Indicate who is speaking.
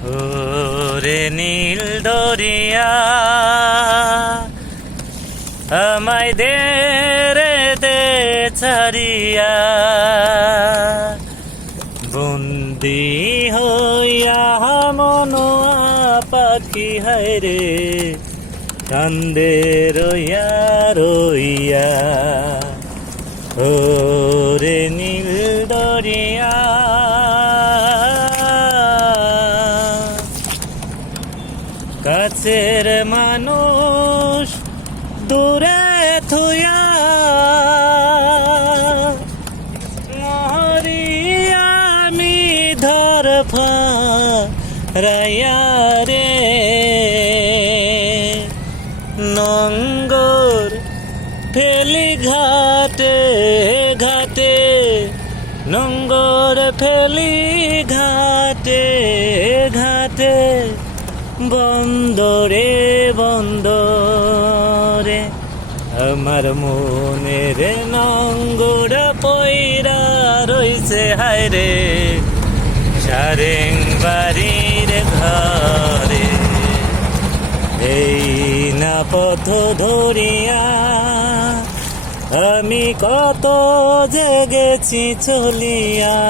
Speaker 1: ওরে নীল দরিয়া, আমায় দে রে দে ছাড়িয়া। বন্দি হইয়া মনোয়া পাখি হায় রে, কান্দে রইয়া রইয়া। ওরে নীল দরিয়া কাছের মানুষ দূরে থুয়া। মরি আমি রে। নঙ্গর ফেলি ঘাটে ঘাটে, নঙ্গর ফেলি ঘাটে ঘাটে। বন্দরে বন্দরে। আমার মনের নঙ্গর পয়রা রইছে, হায় রে। সারেং বাড়ির ঘরে। এই না পথ ধরিয়া আমি কত জেগেছি চলিয়া।